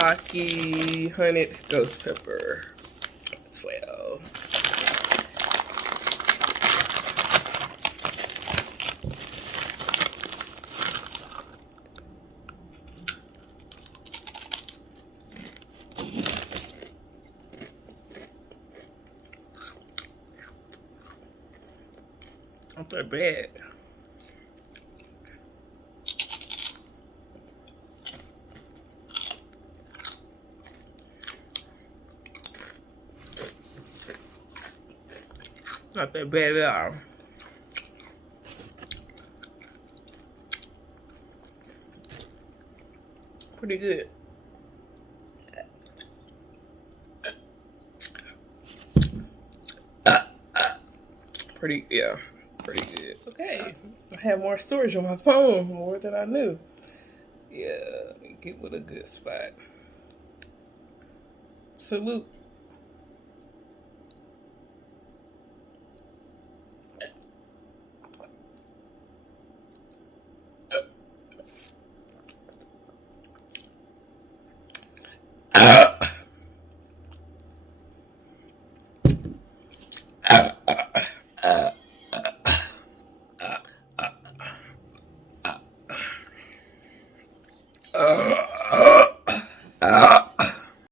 Paqui Hunted Ghost Pepper as well. Not that bad. Not that bad at all. Pretty good. Pretty good. Okay, I have more storage on my phone, more than I knew. Yeah, let me get with a good spot. Salute.